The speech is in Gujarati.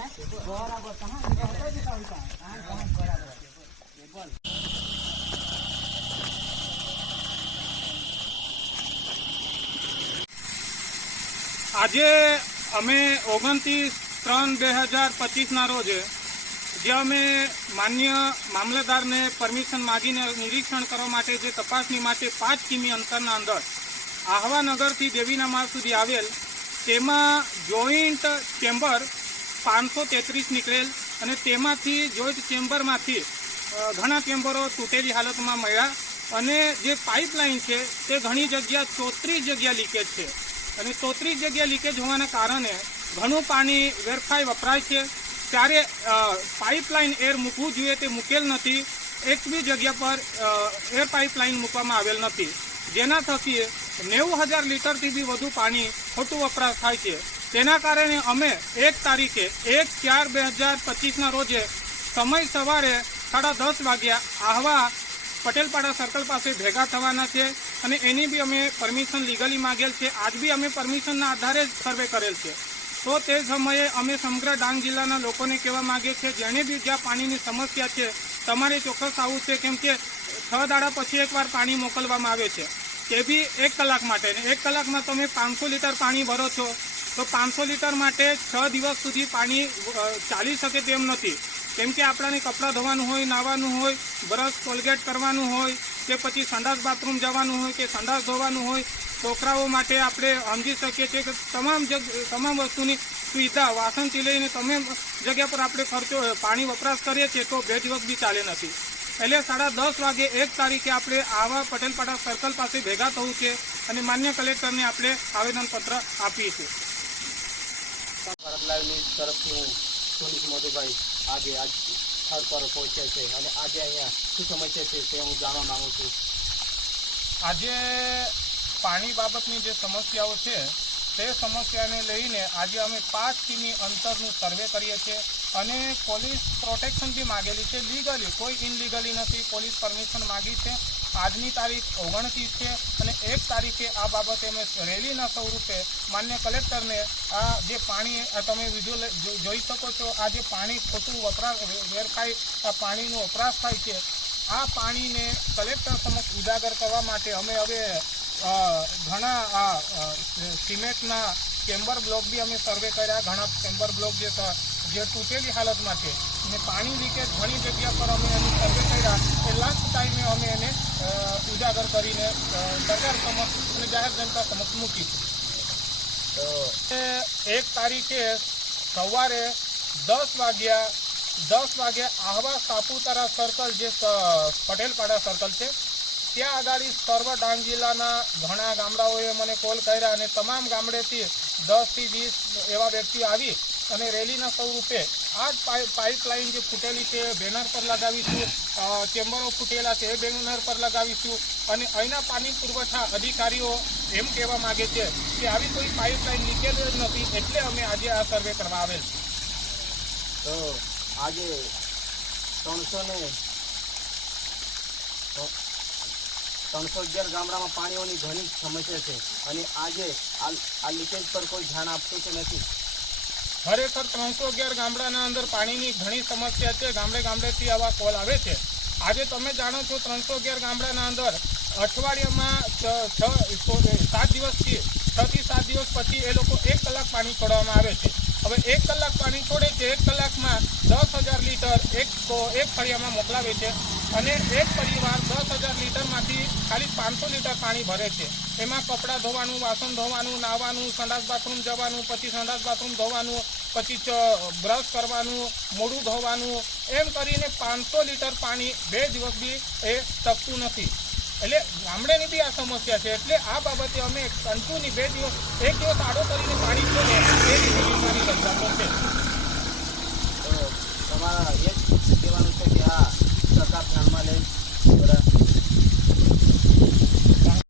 આજે અમે 29/3/2025 રોજ જે અમે માન્ય મામલતદારને પરમિશન માગીને નિરીક્ષણ કરવા માટે જે તપાસણી માટે 5 કિમી અંતરના અંદર આહવા નગરથી દેવીના માળ સુધી આવેલ તેમાં જોઈન્ટ ચેમ્બર 533 નીકળેલ અને તેમાંથી જોઈન્ટ ચેમ્બરમાંથી ઘણા ચેમ્બરો તૂટેલી હાલતમાં મળ્યા અને જે પાઇપલાઇન છે તે ઘણી જગ્યા 34 જગ્યા લીકેજ છે અને 34 જગ્યા લીકેજ હોવાના કારણે ઘણું પાણી વેરફાઈ વપરાય છે ત્યારે પાઇપલાઇન એર મૂકવું જોઈએ તે મૂકેલ નથી. એક બી જગ્યા પર એર પાઇપલાઇન મૂકવામાં આવેલ નથી, જેના થકી 90,000 લીટરથી બી વધુ પાણી ખોટું વપરાશ થાય છે. તેના કારણે અમે 1 તારીખે 1/4/2025 રોજે સમય સવારે 10:30 વાગ્યા આહવા પટેલપાડા સર્કલ પાસે ભેગા થવાના છે અને એની બી અમે પરમિશન લીગલી માગેલ છે. આજ બી અમે પરમિશનના આધારે જ સર્વે કરેલ છે. તો તે સમયે અમે સમગ્ર ડાંગ જિલ્લાના લોકોને કહેવા માગીએ છીએ, જેણે બી જ્યાં પાણીની સમસ્યા છે તમારે ચોક્કસ આવવું છે, કેમ કે 6 દાડા પછી એકવાર પાણી મોકલવામાં આવે છે, તે બી 1 કલાક માટે. ને 1 કલાકમાં તમે 500 લીટર પાણી ભરો છો તો 500 લીટર માટે 6 દિવસ સુધી પાણી ચાલી શકે તેમ નથી, કેમ કે આપણાને કપડાં ધોવાનું હોય, નાહવાનું હોય, બ્રશ કોલગેટ કરવાનું હોય, કે પછી સંડાસ બાથરૂમ જવાનું હોય કે સંડાસ ધોવાનું હોય. છોકરાઓ માટે આપણે સમજી શકીએ છીએ કે તમામ વસ્તુની સુવિધા વાસણથી લઈને તમામ જગ્યા પર આપણે ખર્ચો પાણી વપરાશ કરીએ છીએ તો 2 દિવસ બી ચાલે નથી. એટલે 10:30 વાગે 1 તારીખે આપણે આવા પટેલપાડા સર્કલ પાસે ભેગા થવું છે અને માન્ય કલેક્ટરને આપણે આવેદનપત્ર આપીએ છીએ. ભારત લાઈવ ન્યૂઝ તરફથી હું સોનીશ મોદીભાઈ આજે સ્થળ પર પહોંચ્યા છે અને આજે અહીંયા શું સમસ્યા છે તે હું જાણવા માંગુ છું. આજે પાણી બાબતની જે સમસ્યાઓ છે તે સમસ્યાને લઈને આજે અમે 5 કિમી અંતરનું સર્વે કરીએ છીએ અને પોલીસ પ્રોટેક્શન બી માગેલી છે. લીગલી કોઈ ઇનલીગલી નથી, પોલીસ પરમિશન માગી છે. આજની તારીખ 29 છે અને 1 તારીખે આ બાબતે અમે રેલીના સ્વરૂપે માન્ય કલેક્ટરને આ જે પાણી તમે વિડીયો જોઈ શકો છો, આ જે પાણી ખોટું વેરફાઈ આ પાણીનો વપરાશ થાય છે, આ પાણીને કલેક્ટર સમક્ષ ઉજાગર કરવા માટે અમે હવે ઘણા સિમેન્ટના ચેમ્બર બ્લોક બી અમે સર્વે કર્યા. ઘણા ચેમ્બર બ્લોક જે તૂટેલી હાલતમાં છે અને પાણી લીકેજ ઘણી જગ્યા પર અમે એનું સર્વે કર્યા. એ લાસ્ટ ટાઈમે અમે એને ઉજાગર કરીને સરકાર સમક્ષ અને જાહેર જનતા સમક્ષ મૂકીશું. તો 1 તારીખે સવારે 10 વાગે આહવા સાપુતારા સર્કલ જે પટેલપાડા સર્કલ છે ત્યાં આગળ સર્વ ડાંગ જિલ્લાના ઘણા ગામડાઓએ મને કોલ કર્યા અને તમામ ગામડેથી 10 થી 20 એવા વ્યક્તિઓ આવી અને રેલીના સ્વરૂપે આ પાઇપલાઇન જે ફૂટેલી છે બેનર પર લગાવીશું, ચેમ્બરો ફૂટેલા છે એ બેનર પર લગાવીશું અને અહીંના પાણી પુરવઠા અધિકારીઓ એમ કહેવા માગે છે કે આવી કોઈ પાઇપલાઇન લીકેજ જ નથી, એટલે અમે આજે આ સર્વે કરવા આવેલ. તો આજે 311 ગામડામાં પાણીઓની ઘણી સમસ્યા છે અને આજે આ લીકેજ પર કોઈ ધ્યાન આપતું કે નથી. ખરેખર 311 ગામડાના અંદર પાણીની ઘણી સમસ્યા છે. ગામડેથી આવા કોલ આવે છે. આજે તમે જાણો છો 311 ગામડાના અંદર અઠવાડિયામાં 6 દિવસથી 6 થી 7 દિવસ પછી એ લોકો 1 કલાક પાણી છોડવામાં આવે છે. હવે 1 કલાક પાણી છોડે છે, 1 કલાકમાં 10,000 લીટર એક ફળિયામાં મોકલાવે છે અને એક પરિવાર 10,000 લીટરમાંથી ખાલી 500 લીટર પાણી ભરે છે. એમાં કપડાં ધોવાનું, વાસણ ધોવાનું, નાહવાનું, સંડાસ બાથરૂમ જવાનું, પછી સંડાસ બાથરૂમ ધોવાનું, પછી બ્રશ કરવાનું, મોઢું ધોવાનું, એમ કરીને 500 લીટર પાણી 2 દિવસ બી એ ટકતું નથી. એટલે ગામડેની બી આ સમસ્યા છે. એટલે આ બાબતે અમે કન્ટિન્યુ 2 દિવસ 1 દિવસ આડો કરીને પાણી છોડે એ રીતે બીમારી સર્જાતો છે. તો તમારા એ જ કહેવાનું છે કે આ સરકાર ધ્યાનમાં લે.